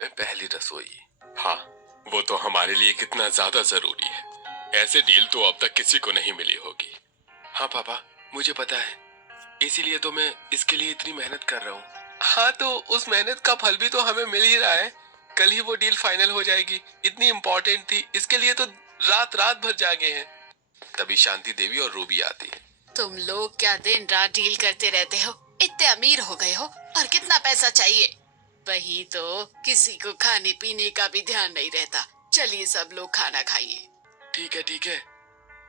पहली रसोई। हाँ, वो तो हमारे लिए कितना ज्यादा जरूरी है। ऐसे डील तो अब तक किसी को नहीं मिली होगी। हाँ पापा, मुझे पता है, इसीलिए तो मैं इसके लिए इतनी मेहनत कर रहा हूँ। हाँ, तो उस मेहनत का फल भी तो हमें मिल ही रहा है। कल ही वो डील फाइनल हो जाएगी। इतनी इम्पोर्टेंट थी, इसके लिए तो रात रात भर जागे हैं। तभी शांति देवी और रूबी आती है। तुम लोग क्या दिन रात डील करते रहते हो? इतने अमीर हो गए हो और कितना पैसा चाहिए? वही तो, किसी को खाने पीने का भी ध्यान नहीं रहता। चलिए सब लोग खाना खाइए। ठीक है ठीक है,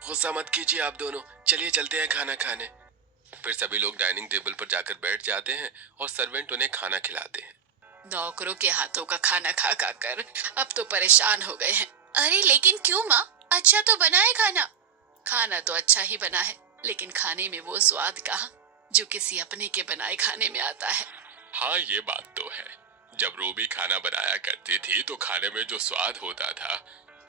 गुस्सा मत कीजिए आप दोनों, चलिए चलते हैं खाना खाने। फिर सभी लोग डाइनिंग टेबल पर जाकर बैठ जाते हैं और सर्वेंट उन्हें खाना खिलाते हैं। नौकरों के हाथों का खाना खा खा कर अब तो परेशान हो गए हैं। अरे लेकिन क्यों माँ? अच्छा तो बना है खाना। खाना तो अच्छा ही बना है, लेकिन खाने में वो स्वाद कहाँ जो किसी अपने के बनाए खाने में आता है। हाँ, ये बात तो है। जब रूबी खाना बनाया करती थी तो खाने में जो स्वाद होता था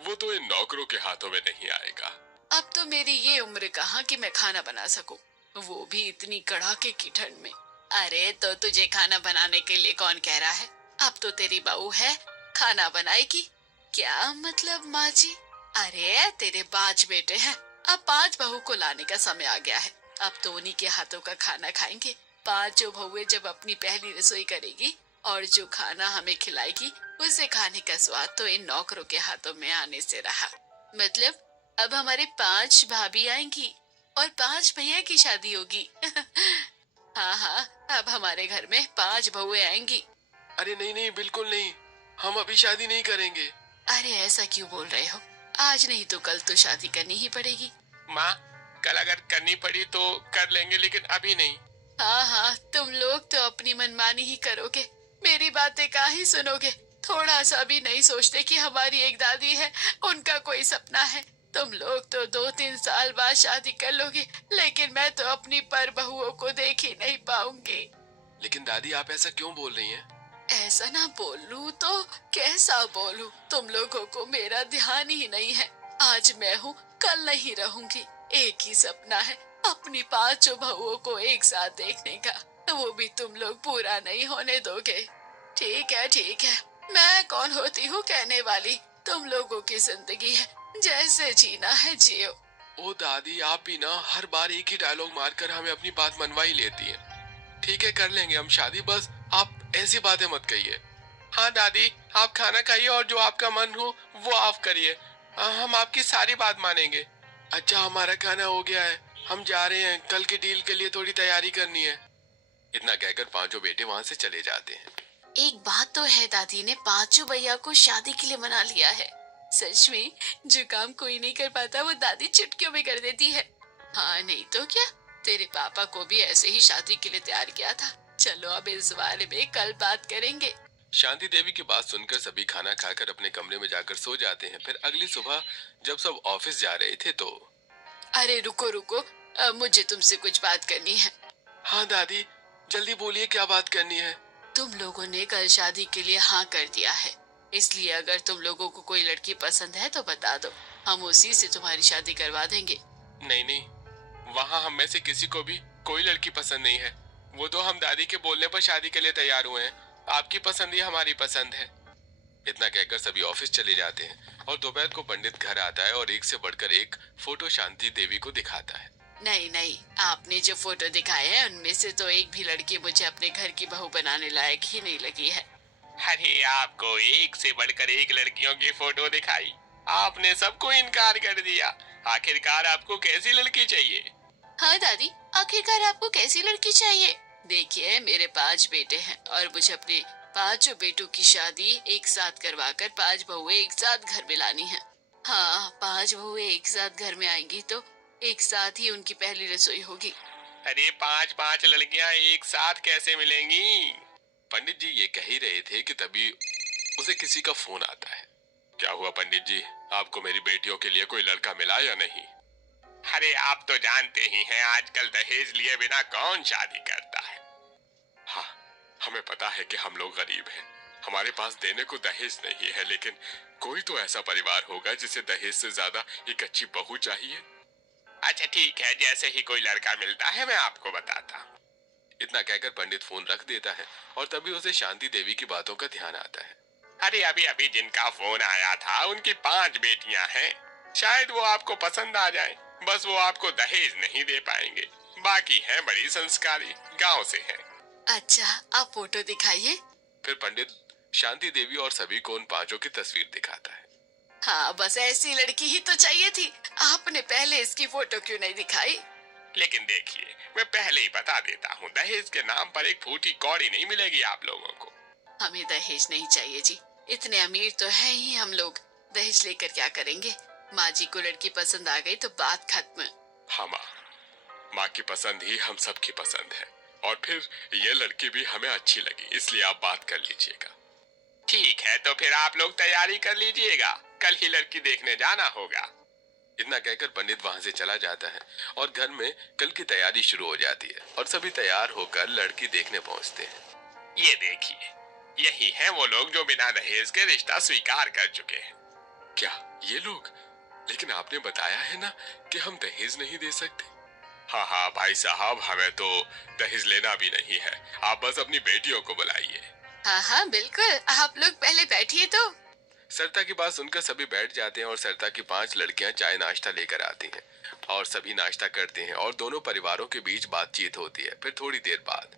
वो तो इन नौकरों के हाथों में नहीं आएगा। अब तो मेरी ये उम्र कहाँ कि मैं खाना बना सकूं, वो भी इतनी कड़ाके की ठंड में। अरे तो तुझे खाना बनाने के लिए कौन कह रहा है? अब तो तेरी बहू है, खाना बनाएगी। क्या मतलब माँ जी? अरे तेरे 5 बेटे हैं, अब 5 बहू को लाने का समय आ गया है। अब तो उन्हीं के हाथों का खाना खाएंगे। 5 बहुएं जब अपनी पहली रसोई करेगी और जो खाना हमें खिलाएगी, उसे खाने का स्वाद तो इन नौकरों के हाथों में आने से रहा। मतलब अब हमारे 5 भाभी आएंगी और 5 भैया की शादी होगी। हाँ हाँ, अब हमारे घर में 5 बहुएं आएंगी। अरे नहीं नहीं, बिल्कुल नहीं, हम अभी शादी नहीं करेंगे। अरे ऐसा क्यों बोल रहे हो? आज नहीं तो कल तो शादी करनी ही पड़ेगी। माँ, कल अगर करनी पड़ी तो कर लेंगे, लेकिन अभी नहीं। हाँ हाँ, तुम लोग तो अपनी मनमानी ही करोगे, मेरी बातें काहे सुनोगे? थोड़ा सा भी नहीं सोचते कि हमारी एक दादी है, उनका कोई सपना है। तुम लोग तो 2-3 साल बाद शादी कर लोगे, लेकिन मैं तो अपनी पर बहुओं को देख ही नहीं पाऊंगी। लेकिन दादी, आप ऐसा क्यों बोल रही हैं? ऐसा ना बोलूं तो कैसा बोलूं? तुम लोगों को मेरा ध्यान ही नहीं है। आज मैं हूँ, कल नहीं रहूंगी। एक ही सपना है, अपनी 5 बहुओं को एक साथ देखने का। वो भी तुम लोग पूरा नहीं होने दोगे। ठीक है, मैं कौन होती हूँ कहने वाली? तुम लोगों की जिंदगी है, जैसे जीना है जियो। ओ दादी, आप भी ना हर बार एक ही डायलॉग मारकर हमें अपनी बात मनवा ही लेती हैं। ठीक है, कर लेंगे हम शादी, बस आप ऐसी बातें मत कहिए। हाँ दादी, आप खाना खाइए और जो आपका मन हो वो आप करिए। हम आपकी सारी बात मानेंगे। अच्छा, हमारा खाना हो गया है, हम जा रहे हैं, कल के डील के लिए थोड़ी तैयारी करनी है। इतना कहकर पांचों बेटे वहां से चले जाते हैं। एक बात तो है, दादी ने 5 भैया को शादी के लिए मना लिया है। सच में, जो काम कोई नहीं कर पाता वो दादी चुटकियों में कर देती है। हाँ नहीं तो क्या, तेरे पापा को भी ऐसे ही शादी के लिए तैयार किया था। चलो अब इस बारे में कल बात करेंगे। शांति देवी की बात सुनकर सभी खाना खाकर अपने कमरे में जाकर सो जाते हैं। फिर अगली सुबह जब सब ऑफिस जा रहे थे तो अरे रुको रुको, मुझे तुमसे कुछ बात करनी है। हाँ दादी, जल्दी बोलिए, क्या बात करनी है? तुम लोगों ने कल शादी के लिए हाँ कर दिया है, इसलिए अगर तुम लोगों को कोई लड़की पसंद है तो बता दो, हम उसी से तुम्हारी शादी करवा देंगे। नहीं नहीं, वहाँ हम में से किसी को भी कोई लड़की पसंद नहीं है। वो तो हम दादी के बोलने पर शादी के लिए तैयार हुए हैं। आपकी पसंद ही हमारी पसंद है। इतना कहकर सभी ऑफिस चले जाते हैं और दोपहर को पंडित घर आता है और एक से बढ़कर एक फोटो शांति देवी को दिखाता है। नहीं नहीं, आपने जो फोटो दिखाए हैं उनमें से तो एक भी लड़की मुझे अपने घर की बहू बनाने लायक ही नहीं लगी है। अरे, आपको एक से बढ़कर एक लड़कियों की फोटो दिखाई, आपने सबको इनकार कर दिया। आखिरकार आपको कैसी लड़की चाहिए? हाँ दादी, आखिरकार आपको कैसी लड़की चाहिए? देखिए मेरे 5 बेटे हैं और मुझे अपने 5 बेटों की शादी एक साथ करवाकर 5 बहुएं एक साथ घर में लानी है। हाँ, 5 बहुएं एक साथ घर में आएंगी तो एक साथ ही उनकी पहली रसोई होगी। अरे, पांच पांच लड़कियां एक साथ कैसे मिलेंगी? पंडित जी ये कह ही रहे थे कि तभी उसे किसी का फोन आता है। क्या हुआ पंडित जी, आपको मेरी बेटियों के लिए कोई लड़का मिला या नहीं? अरे, आप तो जानते ही हैं आजकल दहेज लिए बिना कौन शादी करता है। हाँ, हमें पता है कि हम लोग गरीब हैं, हमारे पास देने को दहेज नहीं है, लेकिन कोई तो ऐसा परिवार होगा जिसे दहेज से ज्यादा एक अच्छी बहू चाहिए। अच्छा ठीक है, जैसे ही कोई लड़का मिलता है मैं आपको बताता हूँ। इतना कहकर पंडित फोन रख देता है और तभी उसे शांति देवी की बातों का ध्यान आता है। अरे अभी अभी जिनका फोन आया था उनकी 5 बेटियां हैं। शायद वो आपको पसंद आ जाए, बस वो आपको दहेज नहीं दे पाएंगे। बाकी हैं बड़ी संस्कारी, गांव से हैं। अच्छा, आप फोटो दिखाइए। फिर पंडित शांति देवी और सभी को उन 5 की तस्वीर दिखाता है। हाँ, बस ऐसी लड़की ही तो चाहिए थी। आपने पहले इसकी फोटो क्यों नहीं दिखाई? लेकिन देखिए, मैं पहले ही बता देता हूँ, दहेज के नाम पर एक फूटी कौड़ी नहीं मिलेगी आप लोगों को। हमें दहेज नहीं चाहिए जी, इतने अमीर तो है ही हम लोग। दहेज लेकर क्या करेंगे? माँ जी को लड़की पसंद आ गई तो बात खत्म। हाँ माँ, माँ की पसंद ही हम सब की पसंद है, और फिर ये लड़की भी हमें अच्छी लगी, इसलिए आप बात कर लीजिएगा। ठीक है, तो फिर आप लोग तैयारी कर लीजिएगा, कल ही लड़की देखने जाना होगा। इतना कहकर पंडित वहां से चला जाता है और घर में कल की तैयारी शुरू हो जाती है और सभी तैयार होकर लड़की देखने पहुंचते हैं। ये देखिए, यही हैं वो लोग जो बिना दहेज के रिश्ता स्वीकार कर चुके हैं। क्या ये लोग? लेकिन आपने बताया है ना कि हम दहेज नहीं दे सकते। हाँ हाँ भाई साहब, हमें तो दहेज लेना भी नहीं है, आप बस अपनी बेटियों को बुलाइए। हाँ हाँ बिल्कुल, आप लोग पहले बैठिए तो। सरिता की बात सुनकर सभी बैठ जाते हैं और सरिता की 5 लड़कियां चाय नाश्ता लेकर आती हैं और सभी नाश्ता करते हैं और दोनों परिवारों के बीच बातचीत होती है। फिर थोड़ी देर बाद,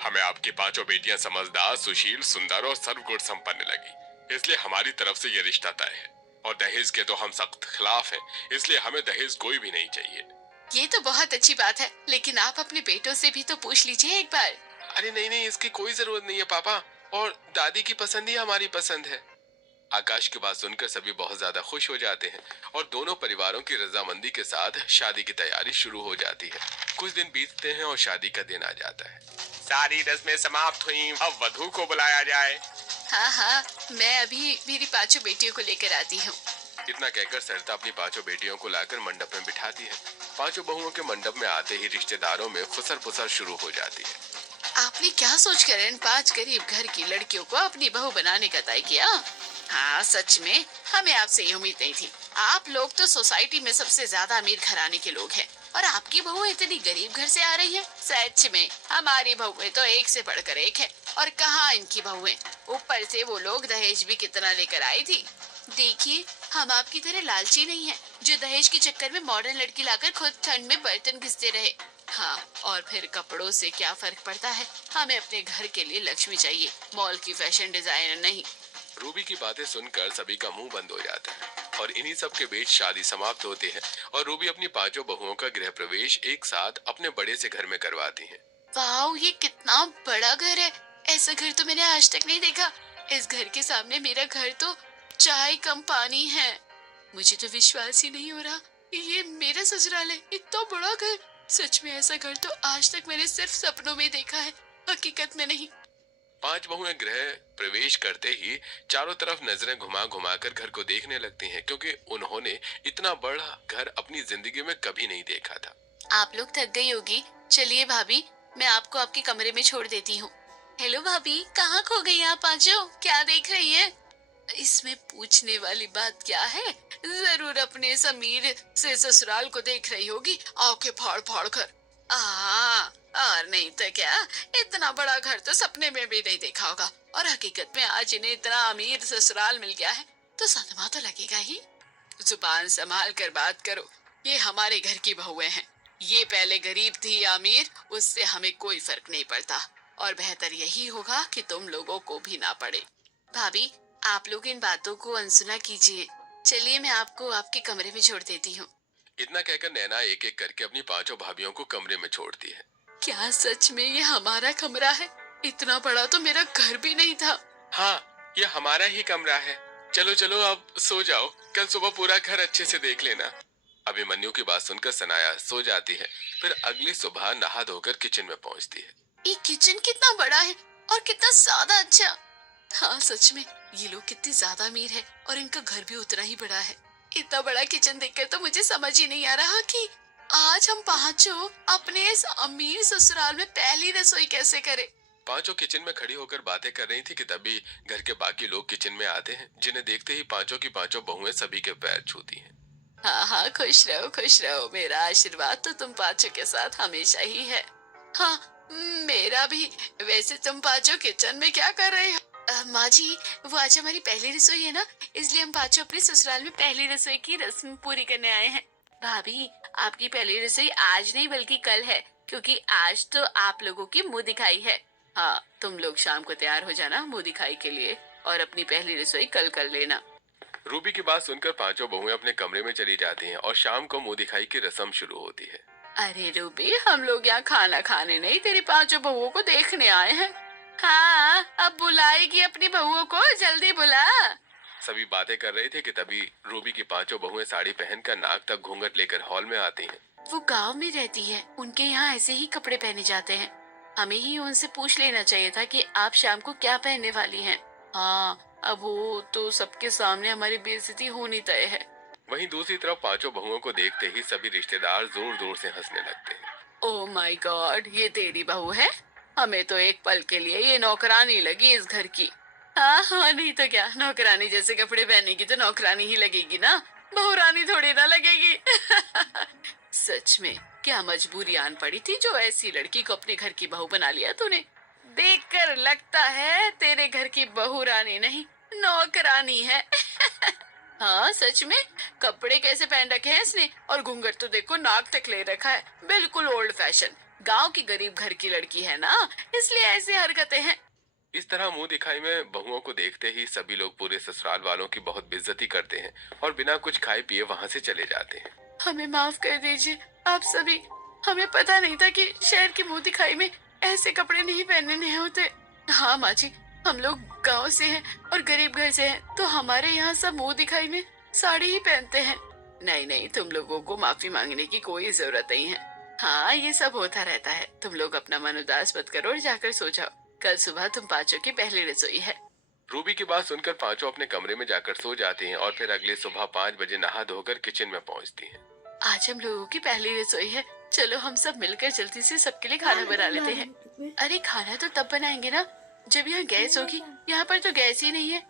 हमें आपकी 5 बेटियां समझदार, सुशील, सुंदर और सर्वगुण संपन्न लगी, इसलिए हमारी तरफ से ये रिश्ता तय है। और दहेज के तो हम सख्त खिलाफ हैं, इसलिए हमें दहेज कोई भी नहीं चाहिए। ये तो बहुत अच्छी बात है, लेकिन आप अपने बेटों से भी तो पूछ लीजिए एक बार। अरे नहीं नहीं, इसकी कोई जरूरत नहीं है पापा, और दादी की पसंद ही हमारी पसंद है। आकाश की बात सुनकर सभी बहुत ज्यादा खुश हो जाते हैं और दोनों परिवारों की रजामंदी के साथ शादी की तैयारी शुरू हो जाती है। कुछ दिन बीतते हैं और शादी का दिन आ जाता है। सारी रस्में समाप्त हुई, अब वधू को बुलाया जाए। हाँ हाँ, मैं अभी मेरी 5 बेटियों को लेकर आती हूँ। इतना कहकर सरिता अपनी 5 बेटियों को लाकर मंडप में बिठाती है। 5 बहुओं के मंडप में आते ही रिश्तेदारों में खुसर पुसर शुरू हो जाती है। आपने क्या सोचकर इन 5 गरीब घर की लड़कियों को अपनी बहू बनाने का तय किया? हाँ सच में, हमें आपसे ये उम्मीद नहीं थी। आप लोग तो सोसाइटी में सबसे ज्यादा अमीर घराने के लोग हैं, और आपकी बहू इतनी गरीब घर से आ रही है। सच में हमारी बहुएं तो एक से बढ़कर एक है, और कहाँ इनकी बहुएं। ऊपर से वो लोग दहेज भी कितना लेकर आई थी। देखिए, हम आपकी तरह लालची नहीं है जो दहेज के चक्कर में मॉडर्न लड़की लाकर खुद ठंड में बर्तन घिसते रहे। हाँ, और फिर कपड़ों से क्या फर्क पड़ता है? हमें अपने घर के लिए लक्ष्मी चाहिए, मॉल की फैशन डिजाइनर नहीं। रूबी की बातें सुनकर सभी का मुंह बंद हो जाता है और इन्हीं सब के बीच शादी समाप्त होती है और रूबी अपनी 5 बहुओं का गृह प्रवेश एक साथ अपने बड़े से घर में करवाती है। वाओ, ये कितना बड़ा घर है। ऐसा घर तो मैंने आज तक नहीं देखा। इस घर के सामने मेरा घर तो चाय कम पानी है। मुझे तो विश्वास ही नहीं हो रहा, ये मेरा ससुराल है। इतना बड़ा घर, सच में ऐसा घर तो आज तक मैंने सिर्फ सपनों में देखा है, हकीकत में नहीं। 5 बहुएं गृह प्रवेश करते ही चारों तरफ नजरें घुमा घुमा कर घर को देखने लगती हैं, क्योंकि उन्होंने इतना बड़ा घर अपनी जिंदगी में कभी नहीं देखा था। आप लोग थक गई होगी, चलिए भाभी, मैं आपको आपके कमरे में छोड़ देती हूँ। हेलो भाभी, कहाँ खो गई आप? आजो, क्या देख रही हैं? इसमें पूछने वाली बात क्या है? जरूर अपने समीर से ससुराल को देख रही होगी, आंखें फाड़ फाड़ कर। और नहीं तो क्या, इतना बड़ा घर तो सपने में भी नहीं देखा होगा, और हकीकत में आज इन्हें इतना अमीर ससुराल मिल गया है तो सदमा तो लगेगा ही। जुबान संभाल कर बात करो, ये हमारे घर की बहुएं हैं। ये पहले गरीब थी या अमीर, उससे हमें कोई फर्क नहीं पड़ता, और बेहतर यही होगा कि तुम लोगों को भी ना पड़े। भाभी, आप लोग इन बातों को अनसुना कीजिए। चलिए, मैं आपको आपके कमरे में छोड़ देती हूँ। इतना कहकर नैना एक एक करके अपनी 5 भाभियों को कमरे में छोड़ती है। क्या सच में ये हमारा कमरा है? इतना बड़ा तो मेरा घर भी नहीं था। हाँ, ये हमारा ही कमरा है। चलो चलो अब सो जाओ, कल सुबह पूरा घर अच्छे से देख लेना। अभिमन्यु की बात सुनकर सनाया सो जाती है। फिर अगली सुबह नहा धोकर किचन में पहुंचती है। ये किचन कितना बड़ा है और कितना ज्यादा अच्छा। हाँ सच में, ये लोग कितने ज्यादा अमीर है और इनका घर भी उतना ही बड़ा है। इतना बड़ा किचन देखकर तो मुझे समझ ही नहीं आ रहा कि आज हम 5 अपने इस अमीर ससुराल में पहली रसोई कैसे करें। 5 किचन में खड़ी होकर बातें कर रही थी कि तभी घर के बाकी लोग किचन में आते हैं, जिन्हें देखते ही 5 की 5 बहुएं सभी के पैर छूती हैं। हाँ हाँ, खुश रहो, मेरा आशीर्वाद तो तुम 5 के साथ हमेशा ही है। हाँ, मेरा भी। वैसे तुम 5 किचन में क्या कर रहे हो? माँ जी, वो आज हमारी पहली रसोई है ना, इसलिए हम पांचों अपने ससुराल में पहली रसोई की रस्म पूरी करने आए हैं। भाभी, आपकी पहली रसोई आज नहीं बल्कि कल है, क्योंकि आज तो आप लोगों की मुंह दिखाई है। हाँ, तुम लोग शाम को तैयार हो जाना मुंह दिखाई के लिए, और अपनी पहली रसोई कल कर लेना। रूबी की बात सुनकर पांचों बहुएं अपने कमरे में चली जाती हैं और शाम को मुंह दिखाई की रस्म शुरू होती है। अरे रूबी, हम लोग यहाँ खाना खाने नहीं, तेरी पांचों बहुओं को देखने आए हैं। हाँ, अब बुलाएगी अपनी बहुओं को, जल्दी बुला। सभी बातें कर रहे थे कि तभी रूबी की पांचों बहुएं साड़ी पहनकर नाक तक घूंघट लेकर हॉल में आती हैं। वो गांव में रहती है, उनके यहाँ ऐसे ही कपड़े पहने जाते हैं। हमें ही उनसे पूछ लेना चाहिए था कि आप शाम को क्या पहनने वाली हैं। हाँ, अब वो तो सबके सामने हमारी बेइज्जती होनी तय है। वहीं दूसरी तरफ पांचों बहुओं को देखते ही सभी रिश्तेदार जोर जोर से हंसने लगते हैं। ओह माय गॉड, ये तेरी बहू है? हमें तो एक पल के लिए ये नौकरानी लगी इस घर की। हाँ हाँ, नहीं तो क्या, नौकरानी जैसे कपड़े पहनेगी तो नौकरानी ही लगेगी ना, बहुरानी थोड़ी ना लगेगी। सच में क्या मजबूरी आन पड़ी थी जो ऐसी लड़की को अपने घर की बहू बना लिया तूने। देखकर लगता है तेरे घर की बहू रानी नहीं, नौकरानी है। हाँ सच में, कपड़े कैसे पहन रखे हैं इसने, और घूंघट तो देखो नाक तक ले रखा है, बिल्कुल ओल्ड फैशन। गांव की गरीब घर की लड़की है ना, इसलिए ऐसी हरकतें हैं। इस तरह मुंह दिखाई में बहुओं को देखते ही सभी लोग पूरे ससुराल वालों की बहुत बेइज्जती करते हैं और बिना कुछ खाए पिए वहां से चले जाते हैं। हमें माफ कर दीजिए आप सभी, हमें पता नहीं था कि शहर की मुंह दिखाई में ऐसे कपड़े नहीं पहनने नहीं होते। हाँ माँ जी, हम लोग गांव से हैं और गरीब घर से हैं, तो हमारे यहाँ सब मुंह दिखाई में साड़ी ही पहनते हैं। नहीं नहीं, तुम लोगों को माफी मांगने की कोई जरूरत नहीं है। हाँ, ये सब होता रहता है, तुम लोग अपना मन उदास मत करो और जाकर सो जाओ। कल सुबह तुम पांचों की पहली रसोई है। रूबी की बात सुनकर पांचों अपने कमरे में जाकर सो जाती हैं और फिर अगले सुबह 5 बजे नहा धोकर किचन में पहुंचती हैं। आज हम लोगों की पहली रसोई है, चलो हम सब मिलकर जल्दी से सबके लिए खाना बना लेते हैं। अरे खाना तो तब बनाएंगे ना जब यहाँ गैस होगी, यहाँ पर तो गैस ही नहीं है।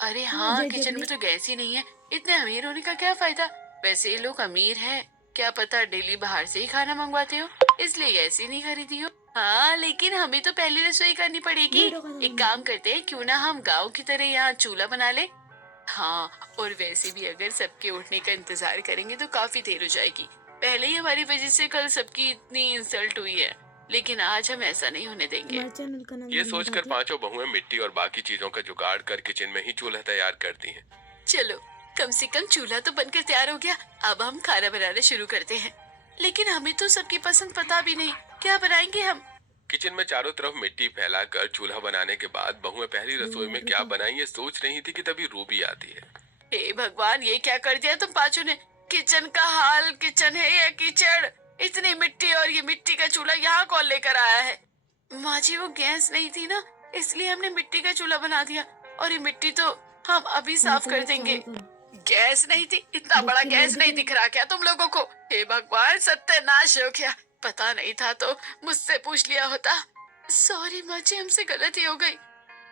अरे हाँ, किचन में तो गैस ही नहीं है, इतने अमीर होने का क्या फायदा। वैसे ये लोग अमीर हैं, क्या पता डेली बाहर से ही खाना मंगवाते हो, इसलिए गैस ही नहीं खरीदी हो। हाँ, लेकिन हमें तो पहली रसोई करनी पड़ेगी। एक काम करते हैं, क्यों ना हम गांव की तरह यहाँ चूल्हा बना ले। हाँ, और वैसे भी अगर सबके उठने का इंतजार करेंगे तो काफी देर हो जाएगी। पहले ही हमारी वजह से कल सबकी इतनी इंसल्ट हुई है, लेकिन आज हम ऐसा नहीं होने देंगे। हमारे चैनल का नाम ये नहीं सोचकर बताते। पांचों बहुएं मिट्टी और बाकी चीजों का जुगाड़ कर किचन में ही चूल्हा तैयार करती हैं। चलो, कम से कम चूल्हा तो बनकर तैयार हो गया, अब हम खाना बनाना शुरू करते हैं। लेकिन हमें तो सबकी पसंद पता भी नहीं, क्या बनाएंगे हम। किचन में चारों तरफ मिट्टी फैलाकर चूल्हा बनाने के बाद बहुएं पहली रसोई में क्या बनाएं ये सोच रही थी कि तभी रूबी आती है। हे भगवान, ये क्या कर दिया तुम पांचों ने। किचन का हाल किचन है या कीचड़, इतनी मिट्टी, और ये मिट्टी का चूल्हा यहाँ कौन लेकर आया है। माँ जी, वो गैस नहीं थी ना, इसलिए हमने मिट्टी का चूल्हा बना दिया, और ये मिट्टी तो हम अभी साफ कर देंगे। गैस नहीं थी, इतना बड़ा गैस नहीं दिख रहा क्या तुम लोगों को। हे भगवान, सत्यानाश हो गया, पता नहीं था तो मुझसे पूछ लिया होता। सॉरी माँ जी, हमसे गलती हो गई।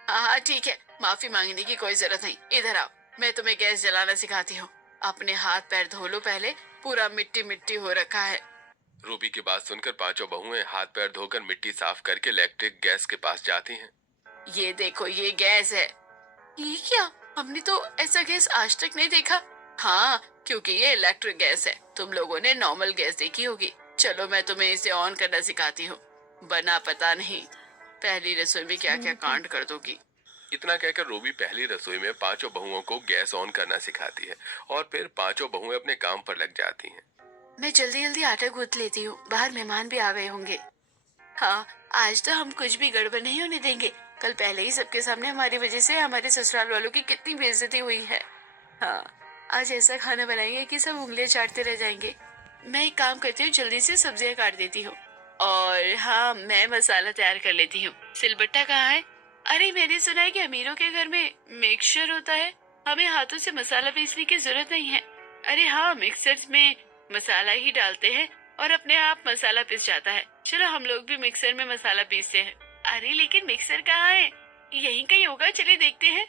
हाँ हाँ ठीक है, माफी मांगने की कोई जरूरत नहीं, इधर आओ, मैं तुम्हें गैस जलाना सिखाती हूँ। अपने हाथ पैर धो लो पहले, पूरा मिट्टी मिट्टी हो रखा है। रूबी की बात सुनकर पांचों बहुएं हाथ पैर धोकर मिट्टी साफ करके इलेक्ट्रिक गैस के पास जाती हैं। ये देखो, ये गैस है। ये क्या, हमने तो ऐसा गैस आज तक नहीं देखा। हाँ, क्योंकि ये इलेक्ट्रिक गैस है, तुम लोगों ने नॉर्मल गैस देखी होगी। चलो मैं तुम्हें इसे ऑन करना सिखाती हूँ, बना पता नहीं पहली रसोई में क्या क्या कांड कर दोगी। इतना कहकर रूबी पहली रसोई में पांचों बहुओं को गैस ऑन करना सिखाती है और फिर पांचों बहुएं अपने काम पर लग जाती हैं। मैं जल्दी जल्दी आटा गूंथ लेती हूँ, बाहर मेहमान भी आ गए होंगे। हाँ, आज तो हम कुछ भी गड़बड़ नहीं होने देंगे। कल पहले ही सबके सामने हमारी वजह से हमारे ससुराल वालों की कितनी बेइज्जती हुई है। हाँ, आज ऐसा खाना बनाएंगे कि सब उंगलियां चाटते रह जाएंगे। मैं एक काम करती हूँ, जल्दी से सब्जियां काट देती हूँ, और हाँ, मैं मसाला तैयार कर लेती हूँ। सिलबट्टा कहाँ है? अरे, मैंने सुना है कि अमीरों के घर में मिक्सचर होता है, हमें हाथों से मसाला पीसने की जरूरत नहीं है। अरे हाँ, मिक्सर में मसाला ही डालते हैं और अपने आप मसाला पिस जाता है। चलो हम लोग भी मिक्सर में मसाला पीसते हैं। अरे लेकिन मिक्सर कहाँ है? यहीं कहीं होगा, चलिए देखते हैं।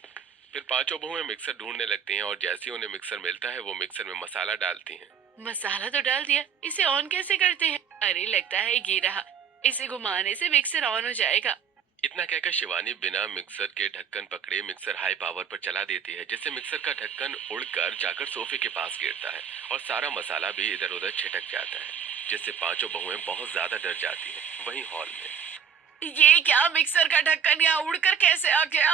फिर पांचों बहुएं मिक्सर ढूंढने लगती हैं और जैसे ही उन्हें मिक्सर मिलता है वो मिक्सर में मसाला डालती हैं। मसाला तो डाल दिया, इसे ऑन कैसे करते हैं? अरे लगता है ये रहा, इसे घुमाने से मिक्सर ऑन हो जाएगा। इतना कहकर शिवानी बिना मिक्सर के ढक्कन पकड़े मिक्सर हाई पावर पर चला देती है, जिससे मिक्सर का ढक्कन उड़कर जाकर सोफे के पास गिरता है और सारा मसाला भी इधर उधर छिटक जाता है, जिससे पांचों बहुएं बहुत ज्यादा डर जाती हैं। वहीं हॉल में ये क्या, मिक्सर का ढक्कन यहाँ उड़कर कैसे आ गया?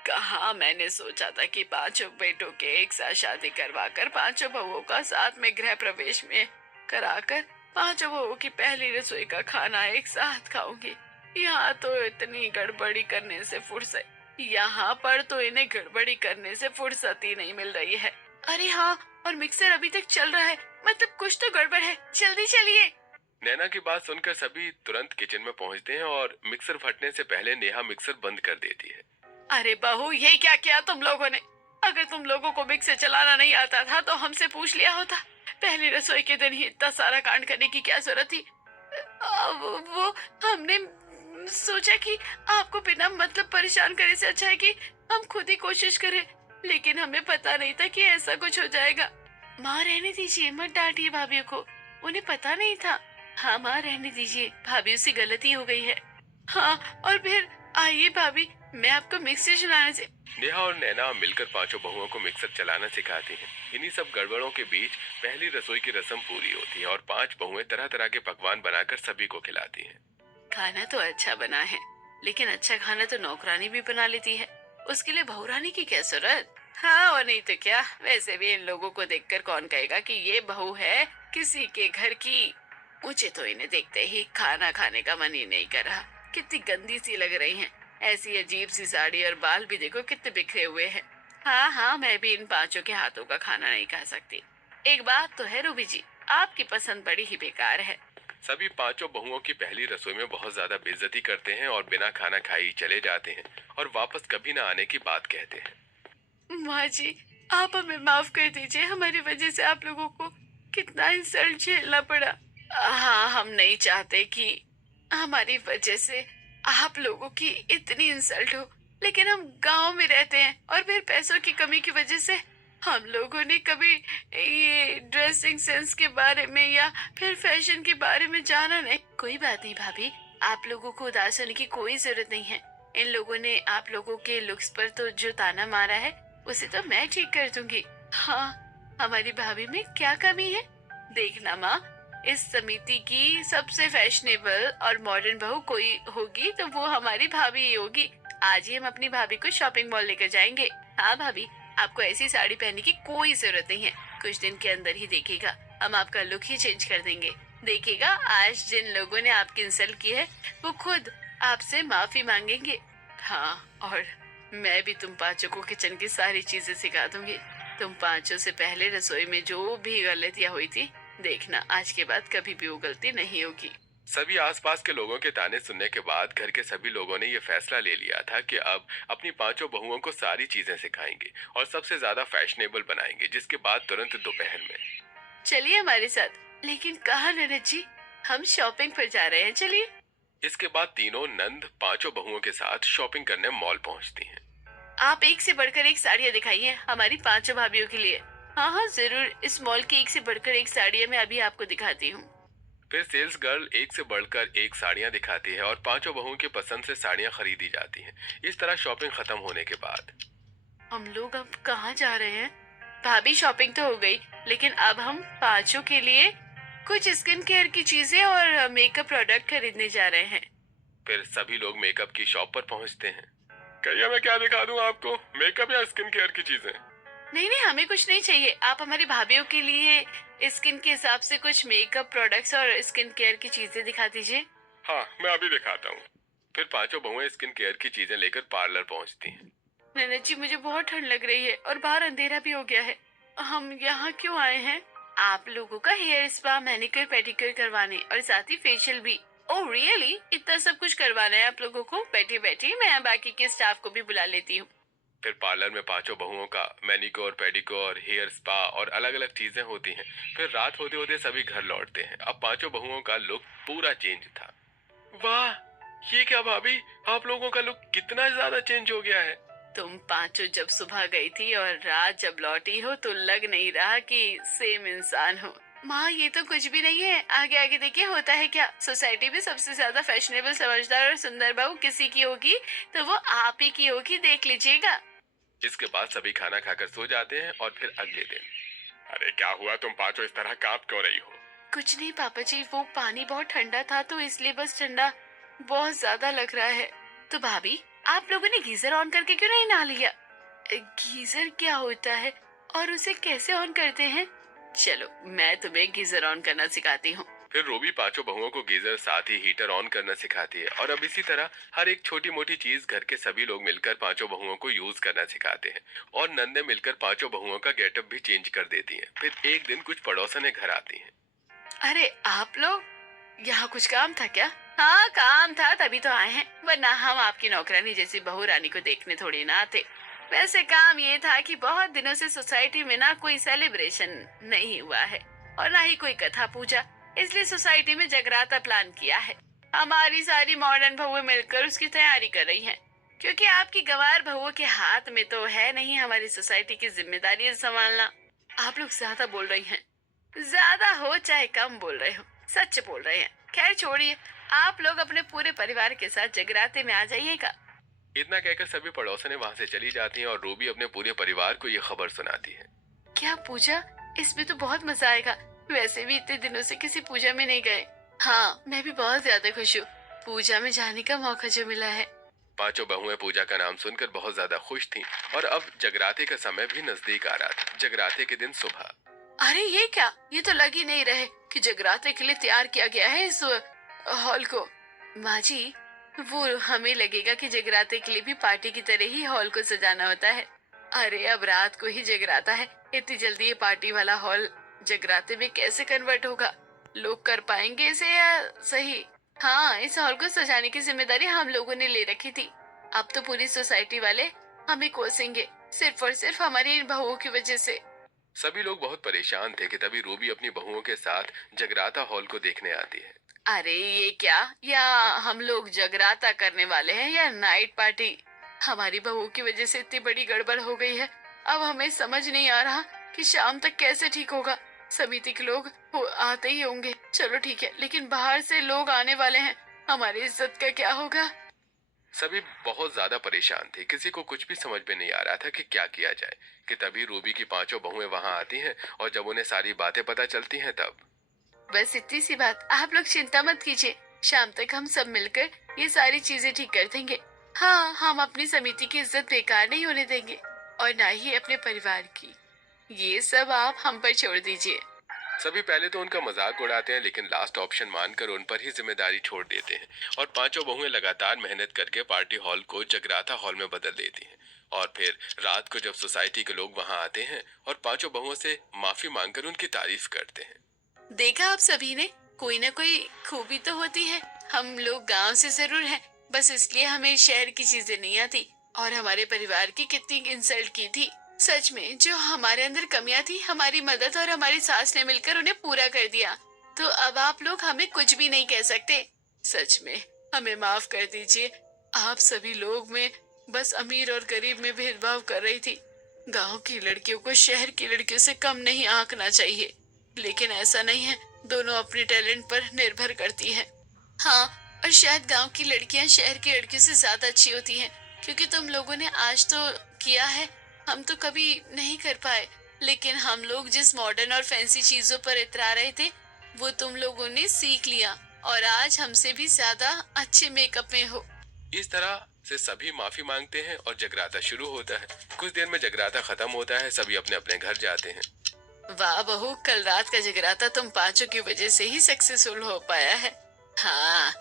कहा मैंने सोचा था कि पांचों बेटों के एक साथ शादी करवाकर पांचों बहुओं का साथ में गृह प्रवेश में कराकर पांचों बहुओं की पहली रसोई का खाना एक साथ खाऊंगी। यहाँ तो इतनी गड़बड़ी करने से फुर्सत यहाँ पर तो इन्हें गड़बड़ी करने से फुर्सत ही नहीं मिल रही है। अरे हाँ, और मिक्सर अभी तक चल रहा है, मतलब कुछ तो गड़बड़ है। जल्दी चलिए। नैना की बात सुनकर सभी तुरंत किचन में पहुंचते हैं और मिक्सर फटने से पहले नेहा मिक्सर बंद कर देती है। अरे बहू, ये क्या किया तुम लोगों ने? अगर तुम लोगों को मिक्सर चलाना नहीं आता था तो हमसे पूछ लिया होता। पहली रसोई के दिन ही इतना सारा कांड करने की क्या जरूरत थी? वो हमने सोचा कि आपको बिना मतलब परेशान करने से अच्छा है कि हम खुद ही कोशिश करें, लेकिन हमें पता नहीं था कि ऐसा कुछ हो जाएगा। माँ रहने दीजिए, मत डांटिए भाभी को, उन्हें पता नहीं था। हाँ माँ रहने दीजिए, भाभी से गलती हो गई है। हाँ, और फिर आइए भाभी, मैं आपको मिक्सर चलाने से। नेहा और नैना मिलकर पांचों बहुओं को मिक्सर चलाना सिखाती हैं। इन्हीं सब गड़बड़ों के बीच पहली रसोई की रस्म पूरी होती है और पांच बहुएं तरह तरह के पकवान बनाकर सभी को खिलाती हैं। खाना तो अच्छा बना है, लेकिन अच्छा खाना तो नौकरानी भी बना लेती है, उसके लिए बहुरानी की क्या जरूरत? हाँ, और नहीं तो क्या। वैसे भी इन लोगों को देखकर कौन कहेगा कि ये बहू है किसी के घर की। मुझे तो इन्हें देखते ही खाना खाने का मन ही नहीं कर रहा। कितनी गंदी सी लग रही हैं। ऐसी अजीब सी साड़ी और बाल भी देखो कितने बिखरे हुए हैं। हाँ हाँ, मैं भी इन पांचों के हाथों का खाना नहीं खा सकती। एक बात तो है रूबी जी, आपकी पसंद बड़ी ही बेकार है। सभी पांचों बहुओं की पहली रसोई में बहुत ज्यादा बेइज्जती करते हैं और बिना खाना खाए ही चले जाते हैं और वापस कभी न आने की बात कहते हैं। माँ जी, आप हमें माफ कर दीजिए, हमारी वजह से आप लोगों को कितना इंसल्ट झेलना पड़ा। हाँ, हम नहीं चाहते कि हमारी वजह से आप लोगों की इतनी इंसल्ट हो, लेकिन हम गांव में रहते हैं और फिर पैसों की कमी की वजह से हम लोगों ने कभी ये ड्रेसिंग सेंस के बारे में या फिर फैशन के बारे में जाना नहीं। कोई बात नहीं भाभी, आप लोगों को उदास होने की कोई जरूरत नहीं है। इन लोगों ने आप लोगों के लुक्स पर तो जो ताना मारा है उसे तो मैं ठीक कर दूंगी। हाँ, हमारी भाभी में क्या कमी है? देखना माँ, इस समिति की सबसे फैशनेबल और मॉडर्न बहू कोई होगी तो वो हमारी भाभी ही होगी। आज ही हम अपनी भाभी को शॉपिंग मॉल लेकर जाएंगे। हाँ भाभी, आपको ऐसी साड़ी पहनने की कोई जरूरत नहीं है। कुछ दिन के अंदर ही देखिएगा, हम आपका लुक ही चेंज कर देंगे। देखिएगा, आज जिन लोगों ने आपकी इंसल्ट की है वो खुद आपसे माफी मांगेंगे। हाँ, और मैं भी तुम पांचों को किचन की सारी चीजें सिखा दूंगी। तुम पांचों से पहले रसोई में जो भी गलतियां हुई थी, देखना आज के बाद कभी भी वो गलती नहीं होगी। सभी आसपास के लोगों के ताने सुनने के बाद घर के सभी लोगों ने ये फैसला ले लिया था कि अब अपनी पांचों बहुओं को सारी चीजें सिखाएंगे और सबसे ज्यादा फैशनेबल बनाएंगे, जिसके बाद तुरंत दोपहर में चलिए हमारे साथ। लेकिन कहाँ ननद जी, हम शॉपिंग पर जा रहे हैं, चलिए। इसके बाद तीनों नंद पांचों बहुओं के साथ शॉपिंग करने मॉल पहुंचती हैं। आप एक से बढ़कर एक साड़ियाँ दिखाइए हमारी पांचों भाभीियों के लिए। हाँ हाँ जरूर, इस मॉल की एक से बढ़कर एक साड़ियाँ मैं अभी आपको दिखाती हूँ। फिर सेल्स गर्ल एक से बढ़कर एक साड़ियां दिखाती है और पांचों बहुओं की पसंद से साड़ियां खरीदी जाती हैं। इस तरह शॉपिंग खत्म होने के बाद हम लोग अब कहाँ जा रहे हैं? भाभी, शॉपिंग तो हो गई, लेकिन अब हम पांचों के लिए कुछ स्किन केयर की चीजें और मेकअप प्रोडक्ट खरीदने जा रहे हैं। फिर सभी लोग मेकअप की शॉप पर पहुंचते हैं। कहिए, मैं क्या दिखा दूं आपको, मेकअप या स्किन केयर की चीजें? नहीं नहीं, हमें कुछ नहीं चाहिए। आप हमारी भाभीियों के लिए स्किन के हिसाब से कुछ मेकअप प्रोडक्ट्स और स्किन केयर की चीजें दिखा दीजिए। हाँ, मैं अभी दिखाता हूँ। फिर पांचों बहुएं स्किन केयर की चीजें लेकर पार्लर पहुंचती हैं। ननद जी, मुझे बहुत ठंड लग रही है और बाहर अंधेरा भी हो गया है। हम यहाँ क्यों आए हैं? आप लोगों का हेयर स्पा, मैनिक्योर पेडिक्योर करवाने और साथ ही फेशियल भी। ओह रियली, इतना सब कुछ करवाना है आप लोगों को? बैठिए बैठिए, मैं बाकी के स्टाफ को भी बुला लेती हूँ। फिर पार्लर में पांचों बहुओं का मैनिक्योर पेडिक्योर हेयर स्पा और अलग अलग चीजें होती हैं। फिर रात होते होते सभी घर लौटते हैं। अब पांचों बहुओं का लुक पूरा चेंज था। वाह, ये क्या भाभी, आप लोगों का लुक कितना ज्यादा चेंज हो गया है। तुम पांचों जब सुबह गई थी और रात जब लौटी हो तो लग नहीं रहा कि सेम इंसान हो। माँ ये तो कुछ भी नहीं है, आगे आगे देखिए होता है क्या। सोसाइटी में सबसे ज्यादा फैशनेबल, समझदार और सुंदर बहू किसी की होगी तो वो आप ही की होगी, देख लीजिएगा। इसके बाद सभी खाना खाकर सो जाते हैं और फिर अगले दिन। अरे क्या हुआ, तुम पांचों इस तरह कांप क्यों रही हो? कुछ नहीं पापा जी, वो पानी बहुत ठंडा था तो इसलिए बस ठंडा बहुत ज्यादा लग रहा है। तो भाभी, आप लोगों ने गीजर ऑन करके क्यों नहीं नहा लिया? गीजर क्या होता है और उसे कैसे ऑन करते हैं? चलो मैं तुम्हें गीजर ऑन करना सिखाती हूँ। फिर रूबी पांचों बहुओं को गीजर साथ ही हीटर ऑन करना सिखाती है और अब इसी तरह हर एक छोटी मोटी चीज घर के सभी लोग मिलकर पांचों बहुओं को यूज करना सिखाते हैं। और नन्हे मिलकर पांचों बहुओं का गेटअप भी चेंज कर देती हैं। फिर एक दिन कुछ पड़ोसने घर आती हैं। अरे आप लोग, यहाँ कुछ काम था क्या? हाँ काम था तभी तो आए हैं, वरना हम आपकी नौकरानी जैसी बहू रानी को देखने थोड़ी ना आते। वैसे काम ये था कि बहुत दिनों से सोसाइटी में ना कोई सेलिब्रेशन नहीं हुआ है और ना ही कोई कथा पूजा, इसलिए सोसाइटी में जगराता प्लान किया है। हमारी सारी मॉडर्न बहुएं मिलकर उसकी तैयारी कर रही हैं, क्योंकि आपकी गंवार बहुओं के हाथ में तो है नहीं हमारी सोसाइटी की जिम्मेदारी संभालना। आप लोग ज्यादा बोल रही हैं। ज्यादा हो चाहे कम बोल रहे हो, सच बोल रहे हैं। खैर छोड़िए, आप लोग अपने पूरे परिवार के साथ जगराते में आ जाइएगा। इतना कहकर सभी पड़ोसने वहां से चली जाती हैं और रूबी अपने पूरे परिवार को ये खबर सुनाती है। क्या पूजा? इसमें तो बहुत मजा आएगा। वैसे भी इतने दिनों से किसी पूजा में नहीं गए। हाँ मैं भी बहुत ज्यादा खुश हूँ, पूजा में जाने का मौका जो मिला है। पांचों बहुएं पूजा का नाम सुनकर बहुत ज्यादा खुश थीं और अब जगराते का समय भी नजदीक आ रहा था। जगराते के दिन सुबह। अरे ये क्या, ये तो लग ही नहीं रहे कि जगराते के लिए तैयार किया गया है इस हॉल को। माँ जी, वो हमें लगेगा कि जगराते के लिए भी पार्टी की तरह ही हॉल को सजाना होता है। अरे अब रात को ही जगराता है, इतनी जल्दी ये पार्टी वाला हॉल जगराते में कैसे कन्वर्ट होगा? लोग कर पाएंगे इसे या सही? हाँ इस हॉल को सजाने की जिम्मेदारी हम लोगों ने ले रखी थी। अब तो पूरी सोसाइटी वाले हमें कोसेंगे, सिर्फ और सिर्फ हमारी इन बहुओं की वजह से। सभी लोग बहुत परेशान थे कि तभी रूबी अपनी बहुओं के साथ जगराता हॉल को देखने आती है। अरे ये क्या, या हम लोग जगराता करने वाले हैं या नाइट पार्टी? हमारी बहू की वजह से इतनी बड़ी गड़बड़ हो गई है। अब हमें समझ नहीं आ रहा कि शाम तक कैसे ठीक होगा। समिति के लोग आते ही होंगे, चलो ठीक है, लेकिन बाहर से लोग आने वाले हैं, हमारी इज्जत का क्या होगा? सभी बहुत ज्यादा परेशान थे, किसी को कुछ भी समझ में नहीं आ रहा था कि क्या किया जाए। कि तभी रूबी की पांचों बहुएं वहां आती हैं और जब उन्हें सारी बातें पता चलती हैं तब। बस इतनी सी बात, आप लोग चिंता मत कीजिए, शाम तक हम सब मिलकर ये सारी चीजें ठीक कर देंगे। हाँ हम अपनी समिति की इज्जत बेकार नहीं होने देंगे और ना ही अपने परिवार की। ये सब आप हम पर छोड़ दीजिए। सभी पहले तो उनका मजाक उड़ाते हैं, लेकिन लास्ट ऑप्शन मानकर उन पर ही जिम्मेदारी छोड़ देते हैं और पांचों बहुएं लगातार मेहनत करके पार्टी हॉल को जगराता हॉल में बदल देती हैं। और फिर रात को जब सोसाइटी के लोग वहां आते हैं और पांचों बहुओं से माफी मांगकर उनकी तारीफ करते हैं। देखा आप सभी ने, कोई ना कोई खूबी तो होती है। हम लोग गांव से जरूर हैं, बस इसलिए हमें शहर की चीजें नहीं आती। और हमारे परिवार की कितनी इंसल्ट की थी। सच में जो हमारे अंदर कमियां थी, हमारी मदद और हमारी सास ने मिलकर उन्हें पूरा कर दिया। तो अब आप लोग हमें कुछ भी नहीं कह सकते। सच में हमें माफ कर दीजिए। आप सभी लोग में बस अमीर और गरीब में भेदभाव कर रही थी। गांव की लड़कियों को शहर की लड़कियों से कम नहीं आंकना चाहिए, लेकिन ऐसा नहीं है, दोनों अपने टैलेंट पर निर्भर करती हैं। हाँ, और शायद गांव की लड़कियां शहर की लड़कियों से ज्यादा अच्छी होती हैं, क्योंकि तुम लोगों ने आज तो किया है, हम तो कभी नहीं कर पाए। लेकिन हम लोग जिस मॉडर्न और फैंसी चीजों पर इतरा रहे थे, वो तुम लोगों ने सीख लिया और आज हमसे भी ज्यादा अच्छे मेकअप में हो। इस तरह से सभी माफी मांगते हैं और जगराता शुरू होता है। कुछ देर में जगराता खत्म होता है, सभी अपने अपने घर जाते हैं। वाह बहू, कल रात का जगराता तुम पांचों की वजह से ही सक्सेसफुल हो पाया है। हाँ